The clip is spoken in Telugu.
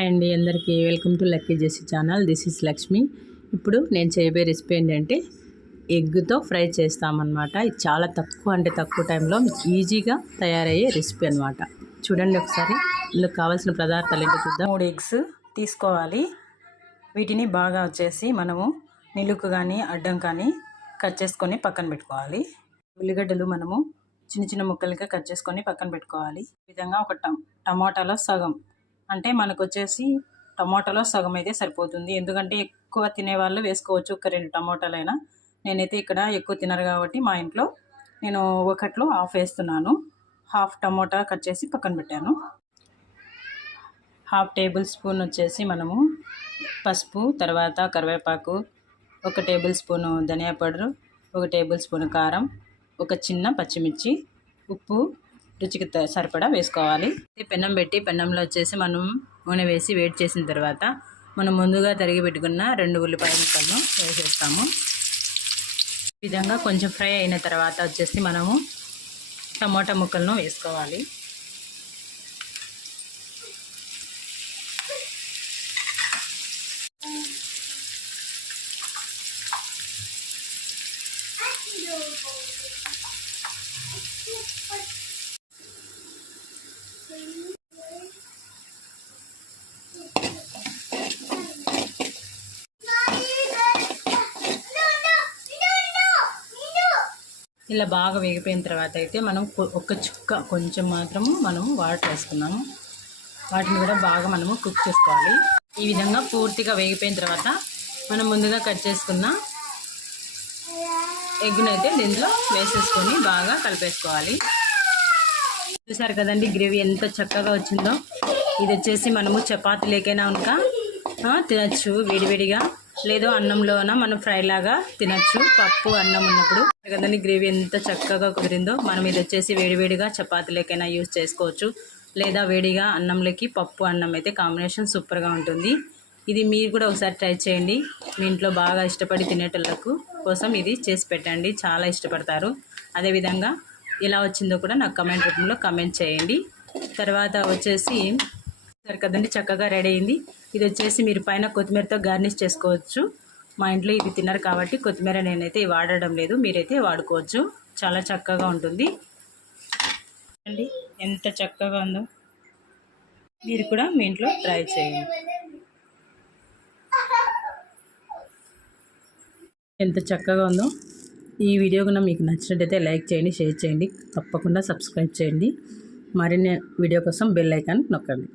అండ్ అందరికీ. Welcome to lucky JC channel this is Lakshmi ఇప్పుడు నేను చేయబోయే రెసిపీ ఏంటంటే ఎగ్తో ఫ్రై చేస్తామన్నమాట. ఇది చాలా తక్కువ అంటే తక్కువ టైంలో ఈజీగా తయారయ్యే రెసిపీ అనమాట చూడండి ఒకసారి. ఇందుకు కావాల్సిన పదార్థాలు ఏంటో చూద్దాం. మూడు ఎగ్స్ తీసుకోవాలి. వీటిని బాగా వచ్చేసి మనము నిలుకు కానీ అడ్డం కానీ కట్ చేసుకొని పక్కన పెట్టుకోవాలి. ఉల్లిగడ్డలు మనము చిన్న చిన్న ముక్కలుగా కట్ చేసుకొని పక్కన పెట్టుకోవాలి. ఈ విధంగా ఒక టమాటాలో సగం అంటే మనకు వచ్చేసి టమాటాలో సగం అయితే సరిపోతుంది. ఎందుకంటే ఎక్కువ తినేవాళ్ళు వేసుకోవచ్చు ఒక రెండు టమాటాలైనా. నేనైతే ఇక్కడ ఎక్కువ తినరు కాబట్టి మా ఇంట్లో నేను ఒకట్లో హాఫ్ వేస్తున్నాను. హాఫ్ టమోటా కట్ చేసి పక్కన పెట్టాను. హాఫ్ టేబుల్ స్పూన్ వచ్చేసి మనము పసుపు తర్వాత కరివేపాకు ఒక టేబుల్ స్పూను ధనియా పౌడరు ఒక టేబుల్ స్పూన్ కారం ఒక చిన్న పచ్చిమిర్చి ఉప్పు రుచికి త- సరిపడా వేసుకోవాలి. పెన్నం పెట్టి పెన్నంలో వచ్చేసి మనం నూనె వేసి వేడి చేసిన తర్వాత మనం ముందుగా తరిగి పెట్టుకున్న రెండు ఉల్లిపాయ ముక్కలను వేసేస్తాము. ఈ విధంగా కొంచెం ఫ్రై అయిన తర్వాత వచ్చేసి మనము టమోటా ముక్కలను వేసుకోవాలి. ఇలా బాగా వేగిపోయిన తర్వాత అయితే మనం ఒక చుక్క కొంచెం మాత్రము మనము వాటర్ వేసుకున్నాము. వాటిని కూడా బాగా మనము కుక్ చేసుకోవాలి. ఈ విధంగా పూర్తిగా వేగిపోయిన తర్వాత మనం ముందుగా కట్ చేసుకున్న ఎగ్గును అయితే దీంట్లో వేసేసుకొని బాగా కలిపేసుకోవాలి. చూసారు కదండి గ్రేవీ ఎంత చక్కగా వచ్చిందో. ఇది వచ్చేసి మనము చపాతీ లేకైనా ఇంకా తినచ్చు వేడివేడిగా. లేదు అన్నంలోన? మనం ఫ్రై లాగా తినచ్చు. పప్పు అన్నం ఉన్నప్పుడు. కదండి గ్రేవీ ఎంత చక్కగా కుదిరిందో. మనం ఇది వచ్చేసి వేడివేడిగా చపాతీలకైనా యూజ్ చేసుకోవచ్చు. లేదా వేడిగా అన్నంలోకి పప్పు అన్నం అయితే కాంబినేషన్ సూపర్గా ఉంటుంది. ఇది మీరు కూడా ఒకసారి ట్రై చేయండి. మీ ఇంట్లో బాగా ఇష్టపడి తినేటోళ్ళకు కోసం ఇది చేసి పెట్టండి. చాలా ఇష్టపడతారు. అదేవిధంగా ఎలా వచ్చిందో కూడా నాకు కమెంట్ రూపంలో కమెంట్ చేయండి. తర్వాత వచ్చేసి సరే కదండి చక్కగా రెడీ అయింది. ఇది వచ్చేసి మీరు పైన కొత్తిమీరతో గార్నిష్ చేసుకోవచ్చు. మా ఇంట్లో ఇది తిన్నారు కాబట్టి కొత్తిమీర నేనైతే వాడడం లేదు మీరైతే వాడుకోవచ్చు. చాలా చక్కగా ఉంటుంది. అండి ఎంత చక్కగా ఉందో. మీరు కూడా మీ ఇంట్లో ట్రై చేయండి. ఎంత చక్కగా ఉందో. ఈ వీడియో కన్నా మీకు నచ్చినట్టయితే లైక్ చేయండి షేర్ చేయండి. తప్పకుండా సబ్స్క్రైబ్ చేయండి. మరిన్ని వీడియో కోసం బెల్ ఐకాన్ నొక్కండి.